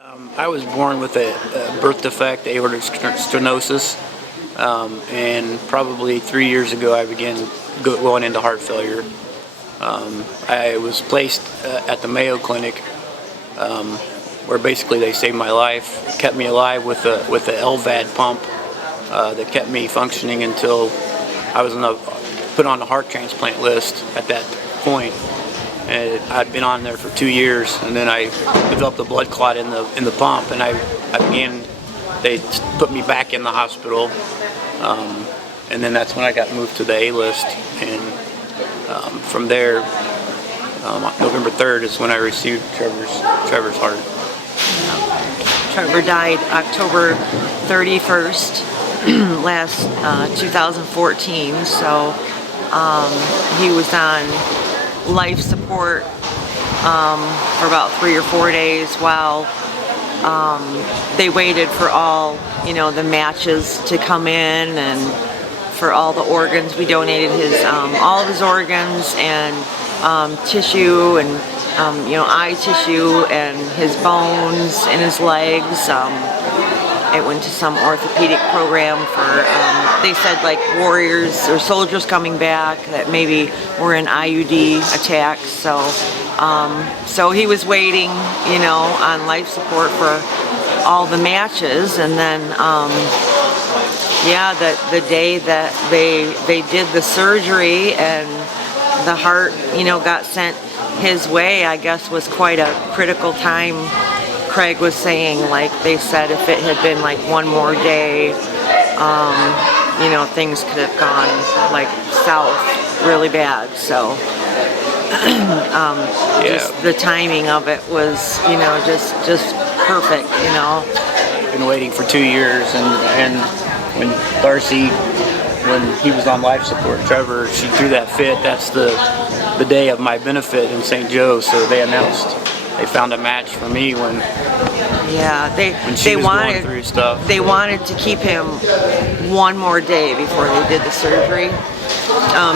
I was born with a birth defect, aortic stenosis, and probably 3 years ago I began going into heart failure. I was placed at the Mayo Clinic, where basically they saved my life, kept me alive with the LVAD pump that kept me functioning until I was put on the heart transplant list at that point. And I'd been on there for 2 years, and then I developed a blood clot in the pump, and they put me back in the hospital, and then that's when I got moved to the A list, and from there, November 3rd is when I received Trevor's heart. Trevor died October 31st, last 2014, so he was on life support for about 3 or 4 days while they waited for all the matches to come in and for all the organs. We donated all of his organs and tissue and eye tissue and his bones and his legs. It went to some orthopedic program for, they said, like warriors or soldiers coming back that maybe were in IUD attacks. So he was waiting, on life support for all the matches, and then the day that they did the surgery and the heart, got sent his way, I guess was quite a critical time. Kraig was saying, like, they said if it had been like one more day, things could have gone like south really bad. So just the timing of it was, just perfect. I've been waiting for 2 years, and when Darci, when he was on life support, Trevor, she threw that fit. That's the day of my benefit in St. Joe. So they announced they found a match for me when she was going through stuff. They wanted to keep him one more day before they did the surgery,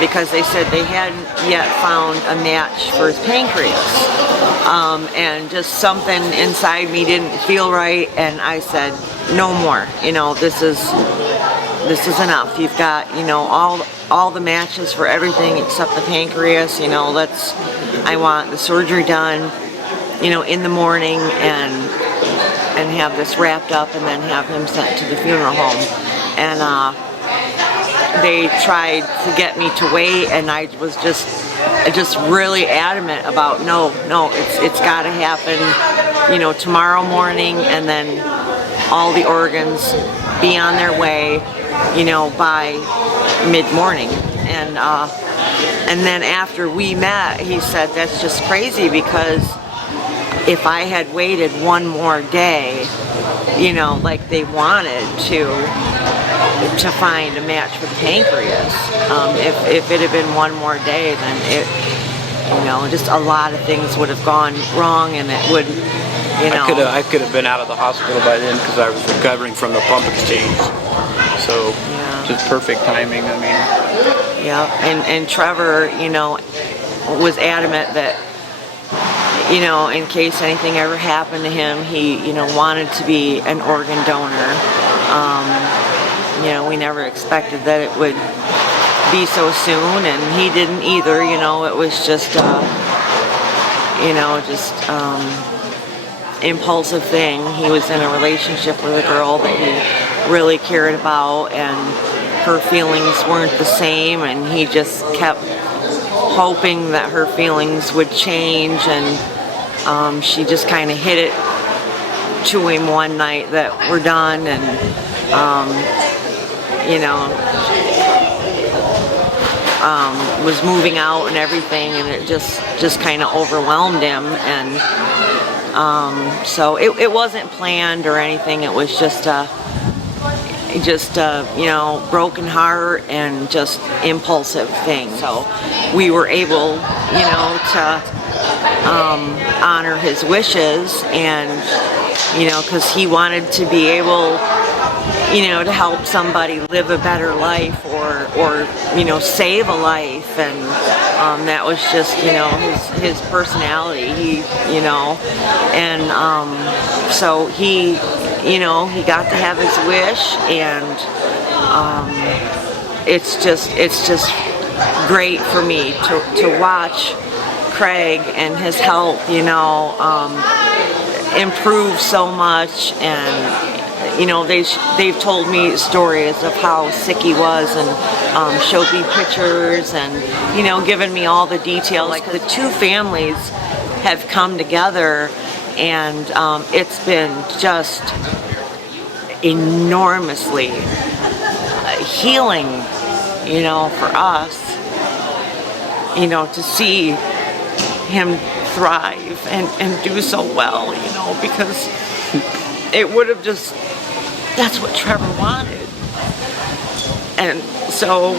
because they said they hadn't yet found a match for his pancreas, and just something inside me didn't feel right, and I said, no more. This is enough. You've got all the matches for everything except the pancreas. I want the surgery done, in the morning, and have this wrapped up, and then have him sent to the funeral home. And they tried to get me to wait, and I was just really adamant about no, it's got to happen, tomorrow morning, and then all the organs be on their way, by mid-morning. And then after we met, he said that's just crazy, because if I had waited one more day, like they wanted to find a match for the pancreas, if it had been one more day, then it, just a lot of things would have gone wrong, and it would, I could have been out of the hospital by then because I was recovering from the pump exchange. So just perfect timing. I mean. Yeah, and Trevor, was adamant that, in case anything ever happened to him, he, wanted to be an organ donor. We never expected that it would be so soon, and he didn't either. It was just, impulsive thing. He was in a relationship with a girl that he really cared about, and her feelings weren't the same, and he just kept hoping that her feelings would change, and she just kind of hit it to him one night that we're done, and was moving out and everything, and it just kind of overwhelmed him, and so it wasn't planned or anything. It was just broken heart and just impulsive thing. So we were able, to honor his wishes, and because he wanted to be able to help somebody live a better life or save a life. And that was just, his personality. And so he got to have his wish, and it's just great for me to watch Kraig and his health, improve so much. And they've told me stories of how sick he was, and showed me pictures, and given me all the details. Like, the two families have come together, and it's been just enormously healing, for us, to see him thrive and do so well, because it would have just, that's what Trevor wanted. And so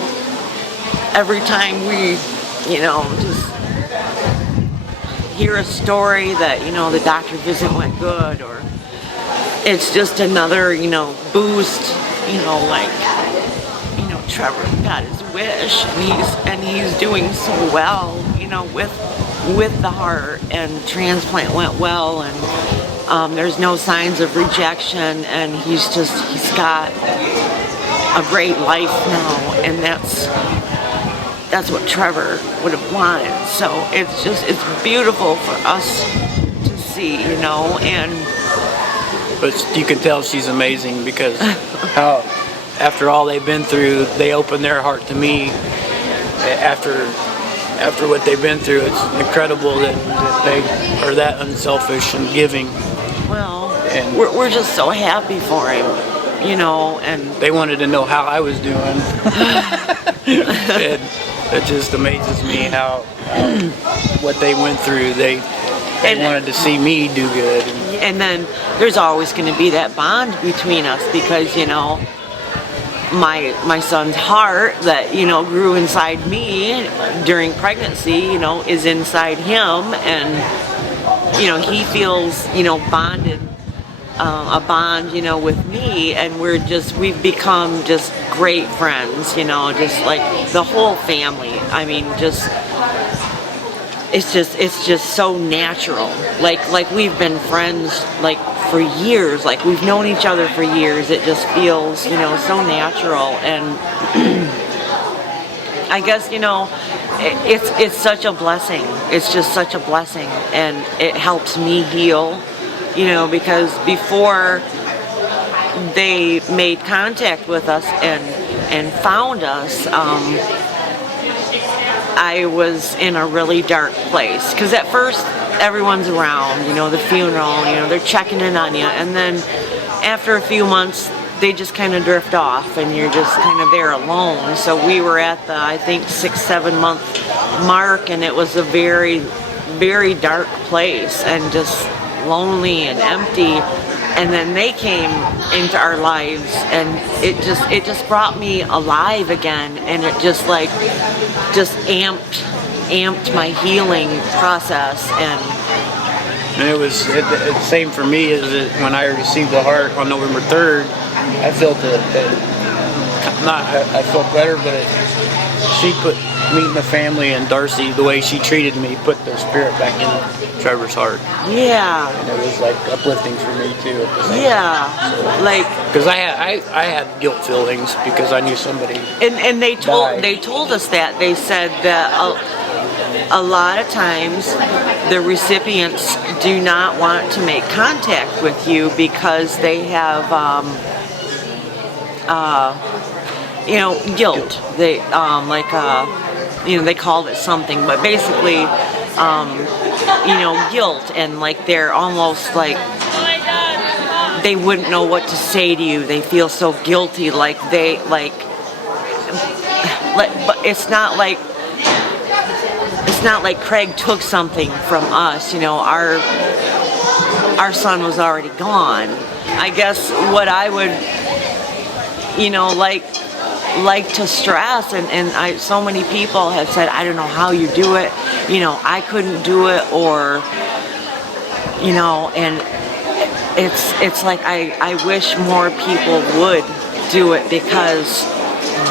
every time we, just hear a story that, the doctor visit went good, or it's just another, boost, like, Trevor got his wish, and he's doing so well, with the heart, and transplant went well, and there's no signs of rejection, and he's got a great life now, and that's what Trevor would have wanted. So it's beautiful for us to see, and But you can tell she's amazing, because how, after all they've been through, they open their heart to me. After what they've been through, it's incredible that they are that unselfish and giving. well, And we're just so happy for him, and they wanted to know how I was doing. And it just amazes me how what they went through. They wanted to see me do good. And then there's always going to be that bond between us, because my son's heart that grew inside me during pregnancy is inside him, and he feels bonded, a bond with me, and we've become just great friends, just like the whole family. I mean, it's just so natural, like we've been friends like for years, like we've known each other for years. It just feels so natural, and I guess it's such a blessing. It's just such a blessing, and it helps me heal, because before they made contact with us and found us, I was in a really dark place, because at first everyone's around, the funeral, they're checking in on you, and then after a few months they just kind of drift off, and you're just kind of there alone. So we were at the, I think, 6-7 month mark, and it was a very, very dark place, and just lonely and empty. And then they came into our lives, and it just brought me alive again, and it just amped my healing process. And it was the same for me as when I received the heart on November 3rd. I felt I felt better, but she put me and the family and Darci, the way she treated me, put the spirit back in Trevor's heart. Yeah. And it was like uplifting for me too. Yeah. So, like, because I had guilt feelings because I knew somebody. And they told us that. They said that a lot of times the recipients do not want to make contact with you because they have guilt. They they called it something, but basically guilt, and like they're almost like they wouldn't know what to say to you. They feel so guilty, but it's not like Kraig took something from us. Our son was already gone. I guess what I would like to stress, and so many people have said, I don't know how you do it, I couldn't do it, or and it's like I wish more people would do it, because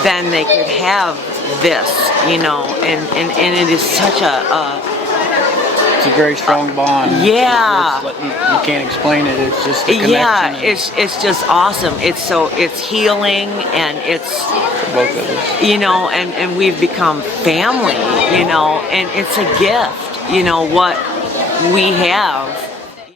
then they could have this, and it is such It's a very strong bond. Yeah. You can't explain it. It's just a connection. yeah, it's just awesome. It's healing, and it's, For both of us. and we've become family, and it's a gift, what we have